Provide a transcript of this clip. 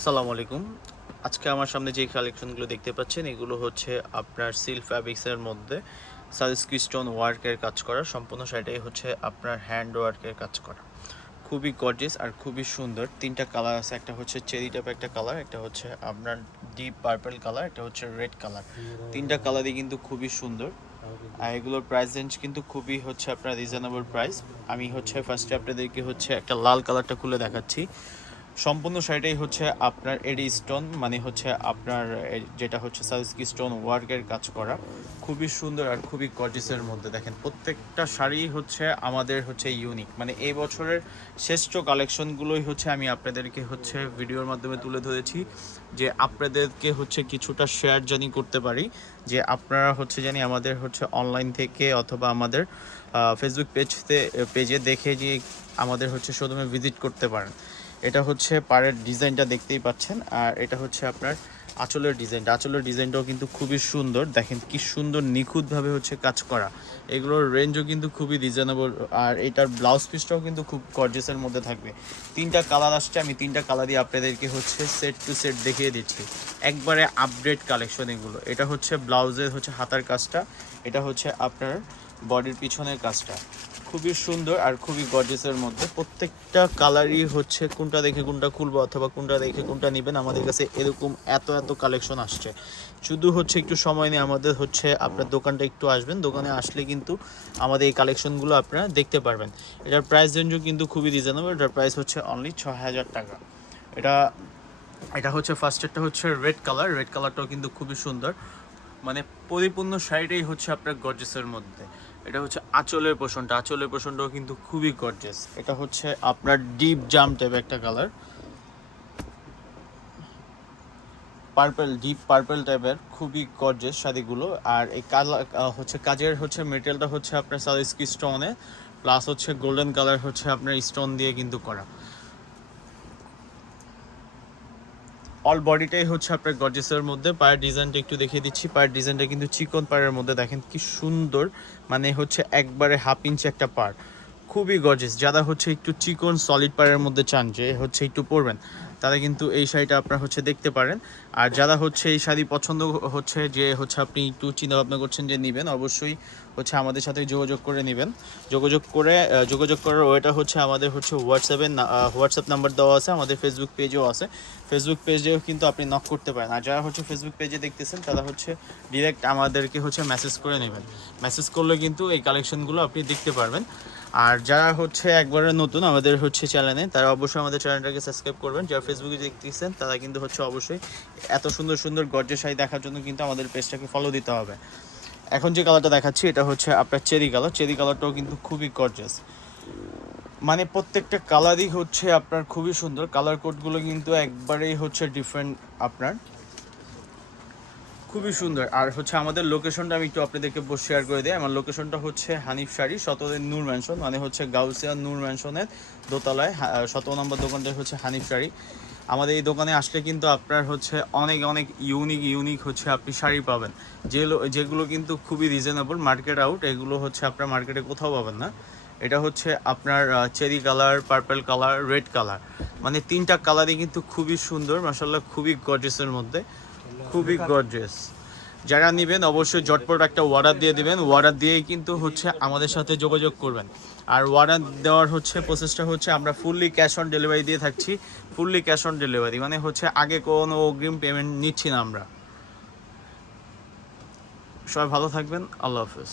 আসসালামু আলাইকুম। আজকে আমার সামনে যে কালেকশনগুলো দেখতে পাচ্ছেন, এগুলো হচ্ছে আপনার সিল ফ্যাব্রিক্সের মধ্যে সাজেস্কি স্টোন ওয়ার্কের কাজ করা। সম্পূর্ণ সাইডেই হচ্ছে আপনার হ্যান্ড ওয়ার্কের কাজ করা। খুবই গর্জিয়াস আর খুবই সুন্দর। তিনটা কালার আছে, একটা হচ্ছে চেরি টাইপ একটা কালার একটা হচ্ছে আপনার ডিপ পার্পল কালার একটা হচ্ছে রেড কালার তিনটা কালারই কিন্তু খুবই সুন্দর। আর এগুলোর প্রাইস রেঞ্জ কিন্তু খুবই হচ্ছে আপনার রিজনেবল প্রাইস আমি হচ্ছে ফার্স্টে আপনাদেরকে হচ্ছে একটা লাল কালারটা খুলে দেখাচ্ছি। সম্পূর্ণ শাড়িটাই হচ্ছে আপনার এডি স্টোন মানে হচ্ছে আপনার যেটা হচ্ছে সাজকি স্টোন ওয়ার্কের কাজ করা। খুবই সুন্দর আর খুবই গর্জিসের মধ্যে দেখেন, প্রত্যেকটা শাড়ি হচ্ছে আমাদের হচ্ছে ইউনিক মানে এই বছরের শ্রেষ্ঠ কালেকশনগুলোই হচ্ছে আমি আপনাদেরকে হচ্ছে ভিডিওর মাধ্যমে তুলে ধরেছি, যে আপনাদেরকে হচ্ছে কিছুটা শেয়ার জানি করতে পারি, যে আপনারা হচ্ছে জানি আমাদের হচ্ছে অনলাইন থেকে অথবা আমাদের ফেসবুক পেজতে পেজে দেখে যে আমাদের হচ্ছে শোরুমে ভিজিট করতে পারেন। এটা হচ্ছে পাড়ের ডিজাইনটা দেখতেই পাচ্ছেন, আর এটা হচ্ছে আপনার আঁচলের ডিজাইনটা। আঁচলের ডিজাইনটাও কিন্তু খুবই সুন্দর। দেখেন কি সুন্দর নিখুঁতভাবে হচ্ছে কাজ করা। এগুলোর রেঞ্জও কিন্তু খুবই রিজনেবল আর এটার ব্লাউজ পিসটাও কিন্তু খুব গর্জেসের মধ্যে থাকবে। তিনটা কালার আসছে, আমি তিনটা কালার দিয়ে আপনাদেরকে হচ্ছে সেট টু সেট দেখিয়ে দিচ্ছি। একবারে আপডেট কালেকশন এগুলো। এটা হচ্ছে ব্লাউজের হচ্ছে হাতার কাজটা, এটা হচ্ছে আপনার বডির পিছনের কাজটা। খুবই সুন্দর আর খুবই গর্জেসের মধ্যে। প্রত্যেকটা কালারই হচ্ছে কোনটা দেখে কোনটা খুলবো অথবা কোনটা দেখে কোনটা নেবেন। আমাদের কাছে এরকম এত এত কালেকশন আসছে। শুধু হচ্ছে একটু সময় নিয়ে আমাদের হচ্ছে আপনার দোকানটা একটু আসবেন। দোকানে আসলে কিন্তু আমাদের এই কালেকশনগুলো আপনারা দেখতে পারবেন। এটার প্রাইস রেঞ্জও কিন্তু খুবই রিজনেবল এটার প্রাইস হচ্ছে অনলি ছ হাজার টাকা। এটা এটা হচ্ছে ফার্স্ট ফার্স্টেরটা হচ্ছে রেড কালার রেড কালারটাও কিন্তু খুবই সুন্দর। মানে পরিপূর্ণ শাড়িটাই হচ্ছে আপনার গর্জেসের মধ্যে। এটা হচ্ছে আঁচলের পোষণটা। আঁচলের পোষণটাও কিন্তু খুবই গর্জেস এটা হচ্ছে আপনার ডিপ জাম টাইপ একটা কালার পার্পল ডিপ পার্পল টাইপের খুবই গর্জেস শাড়িগুলো। আর এই কালার হচ্ছে কাজের হচ্ছে মেটেরিয়ালটা হচ্ছে আপনার সাউথ স্টোনে প্লাস হচ্ছে গোল্ডেন কালার হচ্ছে আপনার স্টোন দিয়ে কিন্তু করা। অল বডিটাই হচ্ছে আপনার গর্জেসের মধ্যে। পায়ের ডিজাইনটা একটু দেখিয়ে দিচ্ছি। পায়ের ডিজাইনটা কিন্তু চিকন পায়ের মধ্যে। দেখেন কি সুন্দর। মানে হচ্ছে একবারে হাফ ইঞ্চি একটা পার খুবই গর্জেস যারা হচ্ছে একটু চিকন সলিড পায়ের মধ্যে চান, যে হচ্ছে একটু পরবেন, তারা কিন্তু এই শাড়িটা আপনারা হচ্ছে দেখতে পারেন। আর যারা হচ্ছে এই শাড়ি পছন্দ হচ্ছে, যে হচ্ছে আপনি একটু চিন্তা ভাবনা করছেন যে নেবেন, অবশ্যই হচ্ছে আমাদের সাথে যোগাযোগ করে নেবেন। যোগাযোগ করে যোগাযোগ করার ওয়েটা হচ্ছে আমাদের হচ্ছে হোয়াটসঅ্যাপে হোয়াটসঅ্যাপ নাম্বার দেওয়া আছে, আমাদের ফেসবুক পেজেও আছে। ফেসবুক পেজেও কিন্তু আপনি নক করতে পারেন। আর যারা হচ্ছে ফেসবুক পেজে দেখতেছেন, তারা হচ্ছে ডিরেক্ট আমাদেরকে হচ্ছে মেসেজ করে নেবেন। মেসেজ করলে কিন্তু এই কালেকশনগুলো আপনি দেখতে পারবেন। আর যারা হচ্ছে একবারে নতুন আমাদের হচ্ছে চ্যানেলে তারা অবশ্যই আমাদের চ্যানেলটাকে সাবস্ক্রাইব করবেন। যারা ফেসবুকে দেখতেছেন, তারা কিন্তু হচ্ছে অবশ্যই এত সুন্দর সুন্দর গর্জে শাড়ি দেখার জন্য কিন্তু আমাদের পেজটাকে ফলো দিতে হবে। এখন যে কালারটা দেখাচ্ছি, এটা হচ্ছে আপনার চেরি কালার চেরি কালারটাও কিন্তু খুবই গর্জাস মানে প্রত্যেকটা কালারই হচ্ছে আপনার খুবই সুন্দর। কালার কোডগুলো কিন্তু একবারেই হচ্ছে ডিফারেন্ট আপনার। খুবই সুন্দর। আর হচ্ছে আমাদের লোকেশনটা আমি একটু আপনাদেরকে শেয়ার করে দিই। আমার লোকেশনটা হচ্ছে হানিফ শাড়ি, শতদের নূর ম্যানশন মানে হচ্ছে গাউসিয়া নূর ম্যানশনের দোতলায়। শত নম্বর দোকানটা হচ্ছে হানিফ শাড়ি। আমাদের এই দোকানে আসলে কিন্তু আপনার হচ্ছে অনেক অনেক ইউনিক ইউনিক হচ্ছে আপনি শাড়ি পাবেন। যেগুলো যেগুলো কিন্তু খুবই রিজনেবল মার্কেট আউট এগুলো হচ্ছে আপনার মার্কেটে কোথাও পাবেন না। এটা হচ্ছে আপনার cherry colour purple colour red colour মানে তিনটা কালারই কিন্তু খুবই সুন্দর মাসাল্লাহ খুবই গর্জেসের মধ্যে। খুবই গর্জেস যারা নেবেন অবশ্যই জটপট একটা অর্ডার দিয়ে দিবেন। অর্ডার দিয়েই কিন্তু হচ্ছে আমাদের সাথে যোগাযোগ করবেন। আর অর্ডার দেওয়ার হচ্ছে প্রসেসটা হচ্ছে আমরা ফুললি ক্যাশ অন ডেলিভারি দিয়ে থাকছি। ফুললি ক্যাশ অন ডেলিভারি মানে হচ্ছে আগে কোনো অগ্রিম পেমেন্ট নিচ্ছি না আমরা। সবাই ভালো থাকবেন। আল্লাহ হাফেজ।